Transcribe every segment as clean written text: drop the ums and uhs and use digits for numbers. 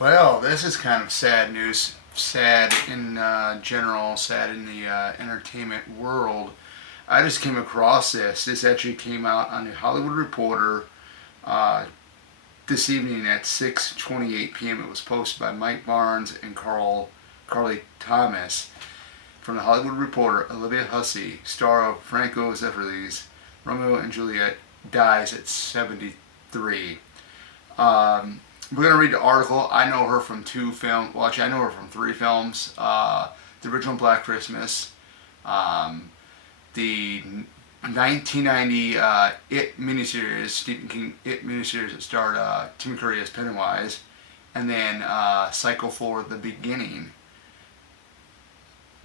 Well, this is kind of sad news. Sad in general, sad in the entertainment world. I just came across this. This actually came out on the Hollywood Reporter uh, this evening at 6:28 p.m. It was posted by Mike Barnes and Carly Thomas from the Hollywood Reporter. Olivia Hussey, star of Franco Zeffirelli's Romeo and Juliet, dies at 73. We're gonna read the article. I know her from two films. Well, actually, I know her from three films. The original Black Christmas, um, the 1990 It miniseries, Stephen King It miniseries that starred Tim Curry as Pennywise, and then Psycho 4: The Beginning.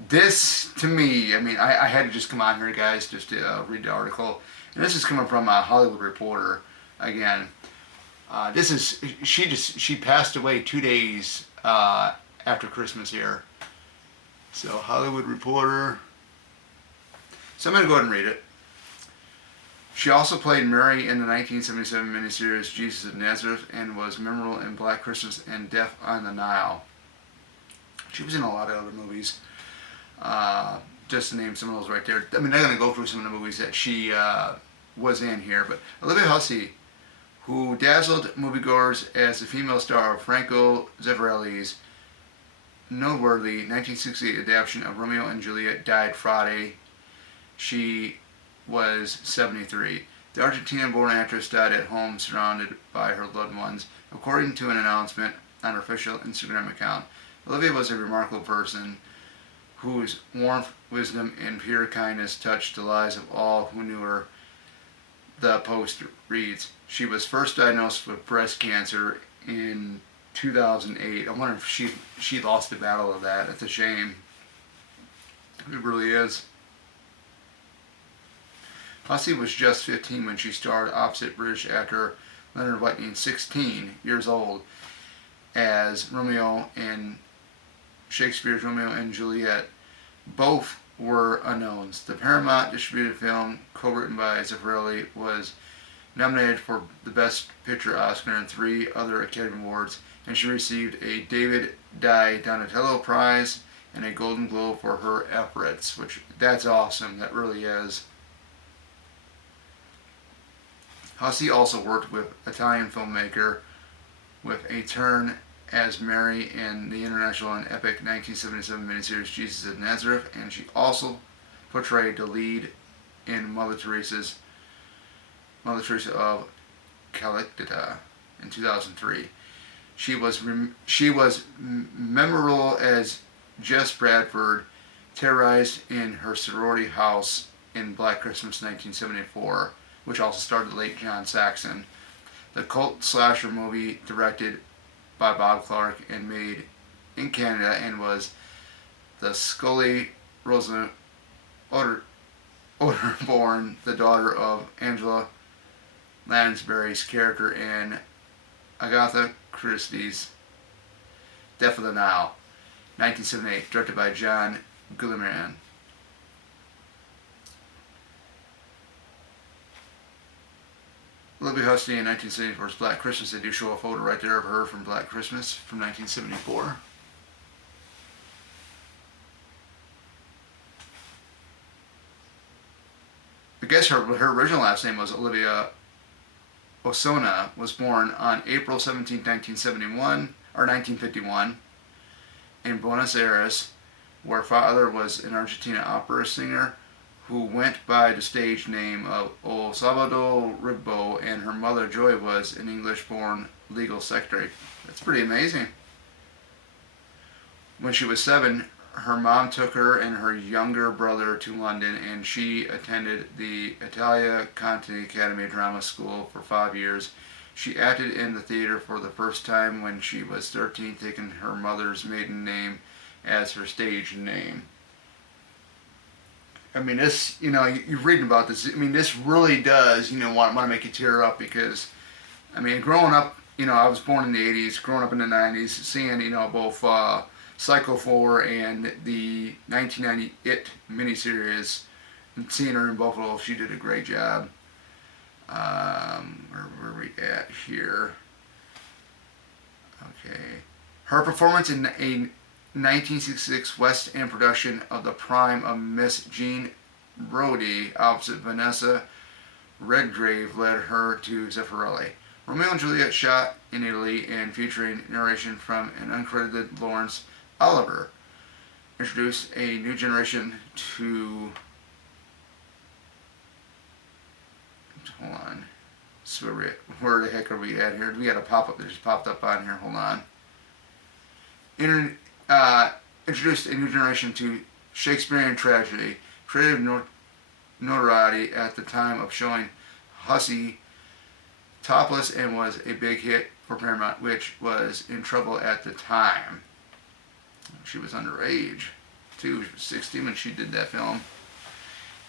This, to me, I mean, I had to just come on here, guys, just to read the article. And this is coming from a Hollywood Reporter again. This is she passed away 2 days after Christmas here. So Hollywood Reporter. So I'm gonna go ahead and read it. She also played Mary in the 1977 miniseries Jesus of Nazareth and was memorable in Black Christmas and Death on the Nile. She was in a lot of other movies. Just to name some of those right there. I mean, I'm gonna go through some of the movies that she was in here, but Olivia Hussey, who dazzled moviegoers as the female star of Franco Zeffirelli's noteworthy 1968 adaptation of Romeo and Juliet, died Friday. She was 73. The Argentinian-born actress died at home surrounded by her loved ones, according to an announcement on her official Instagram account. Olivia was a remarkable person whose warmth, wisdom, and pure kindness touched the lives of all who knew her. The post reads, she was first diagnosed with breast cancer in 2008. I wonder if she lost the battle of that. It's a shame. It really is. Hussey was just 15 when she starred opposite British actor Leonard Whiting, 16 years old, as Romeo in Shakespeare's Romeo and Juliet. Both were unknowns. The Paramount distributed film, co-written by Zeffirelli, was nominated for the Best Picture Oscar and 3 other Academy Awards, and she received a David Di Donatello Prize and a Golden Globe for her efforts, which, that's awesome. That really is. Hussey also worked with Italian filmmaker with a turn as Mary in the international and epic 1977 miniseries Jesus of Nazareth, and she also portrayed the lead in Mother Teresa of Calcutta in 2003. She was memorable as Jess Bradford, terrorized in her sorority house in Black Christmas 1974, which also starred the late John Saxon. The cult slasher movie directed by Bob Clark and made in Canada, and was the Scully Rosamund Otterborn, the daughter of Angela Lansbury's character in Agatha Christie's Death of the Nile, 1978, directed by John Guillermin. Olivia Hussey in 1974's Black Christmas. They do show a photo right there of her from Black Christmas from 1974. I guess her original last name was Olivia Osona. Was born on April 17, 1971 or 1951 in Buenos Aires, where father was an Argentina opera singer who went by the stage name of O Salvador Ribbo, and her mother Joy was an English-born legal secretary. That's pretty amazing. When she was 7, her mom took her and her younger brother to London, and she attended the Italia Conti Academy Drama School for 5 years. She acted in the theater for the first time when she was 13, taking her mother's maiden name as her stage name. I mean, this, you're reading about this. I mean, this really does, want to make you tear up because, I mean, growing up, I was born in the 80s, growing up in the 90s, seeing, both Psycho 4 and the 1990 It miniseries, and seeing her in both of those, she did a great job. Where are we at here? Okay. Her performance in a 1966 West End production of The Prime of Miss Jean Brodie opposite Vanessa Redgrave led her to Zeffirelli. Romeo and Juliet, shot in Italy and featuring narration from an uncredited Lawrence Oliver, introduced a new generation to. Hold on. So where the heck are we at here? We got a pop up that just popped up on here. Hold on. Introduced a new generation to Shakespearean tragedy. Creative notoriety at the time of showing Hussey topless and was a big hit for Paramount, which was in trouble at the time. She was underage, too. She was 16 when she did that film.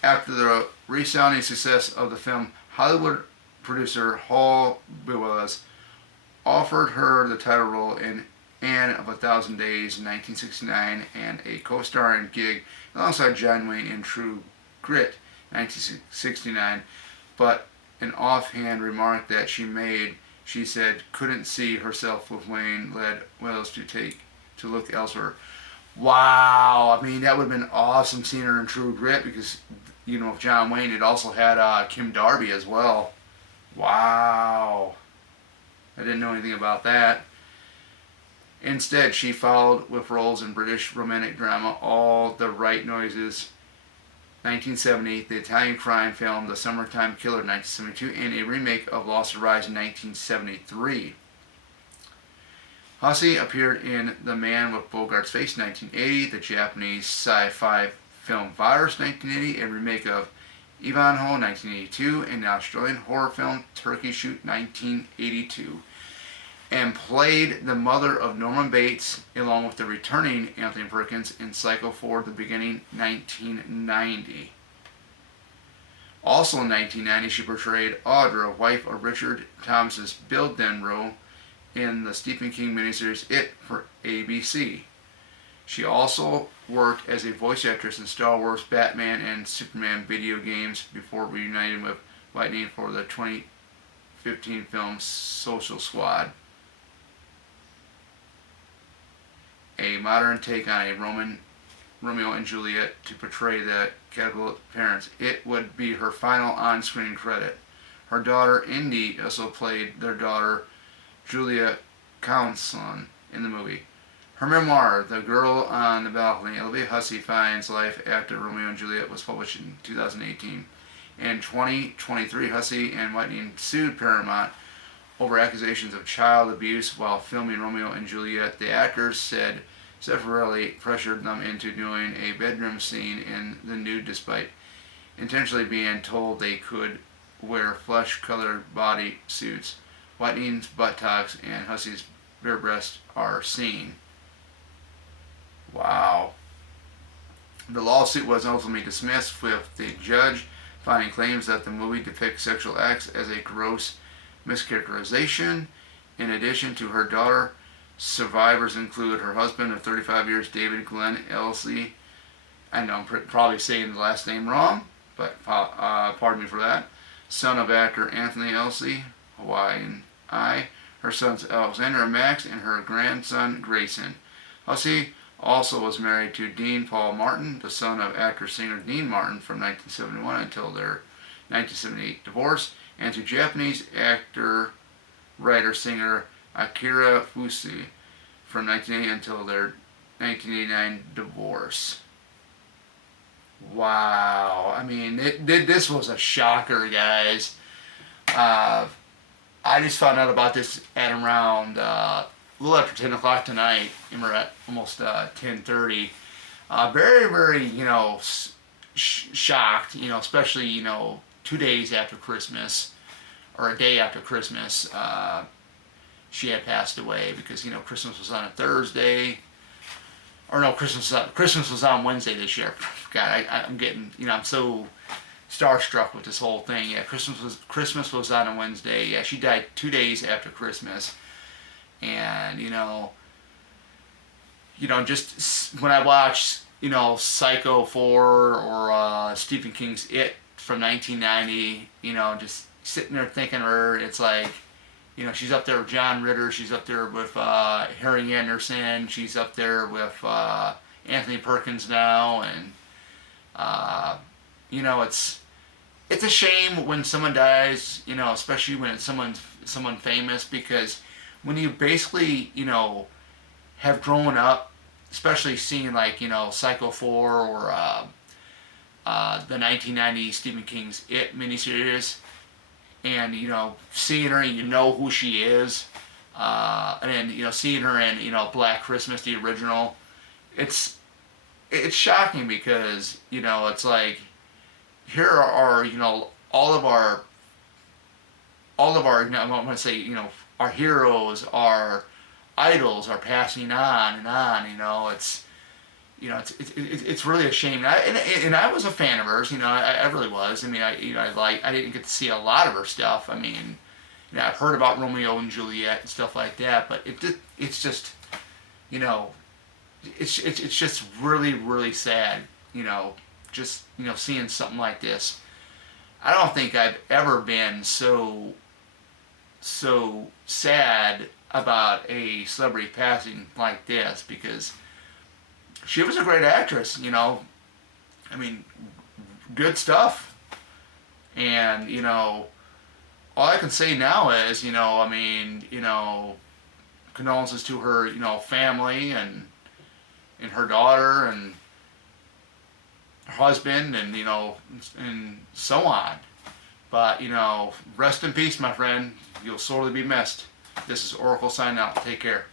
After the resounding success of the film, Hollywood producer Hall Boas offered her the title role in Anne of a Thousand Days in 1969 and a co-starring gig alongside John Wayne in True Grit 1969, but an offhand remark that she made, she said, couldn't see herself with Wayne, led Wells to look elsewhere. Wow, I mean, that would have been awesome seeing her in True Grit because, you know, John Wayne had also had Kim Darby as well. Wow. I didn't know anything about that. Instead, she followed with roles in British romantic drama All the Right Noises, 1970, the Italian crime film The Summertime Killer, 1972, and a remake of Lost Rise in 1973. Hussey appeared in The Man with Bogart's Face, 1980, the Japanese sci-fi film Virus, 1980, a remake of Ivanhoe, 1982, and the Australian horror film Turkey Shoot, 1982, and played the mother of Norman Bates along with the returning Anthony Perkins in Psycho 4 The Beginning, 1990. Also in 1990, she portrayed Audra, wife of Richard Thomas's Bill Denbrough, in the Stephen King miniseries It for ABC. She also worked as a voice actress in Star Wars, Batman, and Superman video games before reuniting with Lightning for the 2015 film Social Squad. A modern take on a Romeo and Juliet to portray the Capulet parents. It would be her final on-screen credit. Her daughter Indy also played their daughter Julia Counson in the movie. Her memoir, The Girl on the Balcony, Olivia Hussey Finds Life After Romeo and Juliet, was published in 2018. In 2023, Hussey and Whitney sued Paramount over accusations of child abuse while filming Romeo and Juliet. The actors said Zeffirelli pressured them into doing a bedroom scene in the nude despite intentionally being told they could wear flesh-colored body suits. Whitney's buttocks and Hussey's bare breasts are seen. Wow. The lawsuit was ultimately dismissed, with the judge finding claims that the movie depicts sexual acts as a gross mischaracterization. In addition to her daughter, survivors include her husband of 35 years, David Glenn Elsey. I know I'm probably saying the last name wrong, but pardon me for that. Son of actor Anthony Elsey, Hawaiian I. Her sons Alexander and Max, and her grandson Grayson. Hussey also was married to Dean Paul Martin, the son of actor-singer Dean Martin, from 1971 until their 1978 divorce, and to Japanese actor, writer, singer Akira Hussey from 1980 until their 1989 divorce. Wow. I mean, this was a shocker, guys. I just found out about this at around a little after 10 o'clock tonight, and we're at almost 10:30. Very, very, shocked, especially, 2 days after Christmas, or a day after Christmas, she had passed away because, Christmas was on a Thursday. Or no, Christmas was on Wednesday this year. God, I'm getting, I'm so starstruck with this whole thing. Yeah, Christmas was on a Wednesday. Yeah, she died 2 days after Christmas. And, just when I watch, Psycho 4 or Stephen King's It from 1990, just sitting there thinking of her, it's like, You know, she's up there with John Ritter. She's up there with Harry Anderson. She's up there with Anthony Perkins now, and you know, it's a shame when someone dies. You know, especially when it's someone famous, because when you basically, you know, have grown up, especially seeing like, you know, Psycho 4 or the 1990 Stephen King's It miniseries, and you know, seeing her and you know who she is, and then, you know, seeing her in, you know, Black Christmas, the original, it's it's shocking because, you know, it's like here are, you know, all of our, you know, I want to say, you know, our heroes, our idols are passing on and on. You know, it's really a shame. And I was a fan of hers. You know, I really was. I mean, I didn't get to see a lot of her stuff. I mean, you know, I've heard about Romeo and Juliet and stuff like that, but it's just, you know, it's just really, really sad. You know, just, you know, seeing something like this. I don't think I've ever been so sad about a celebrity passing like this, because she was a great actress. You know, I mean, good stuff. And, you know, all I can say now is, you know, I mean, you know, condolences to her, you know, family and her daughter and her husband, and, you know, and so on. But, you know, rest in peace, my friend. You'll sorely be missed. This is Oracle signing out. Take care.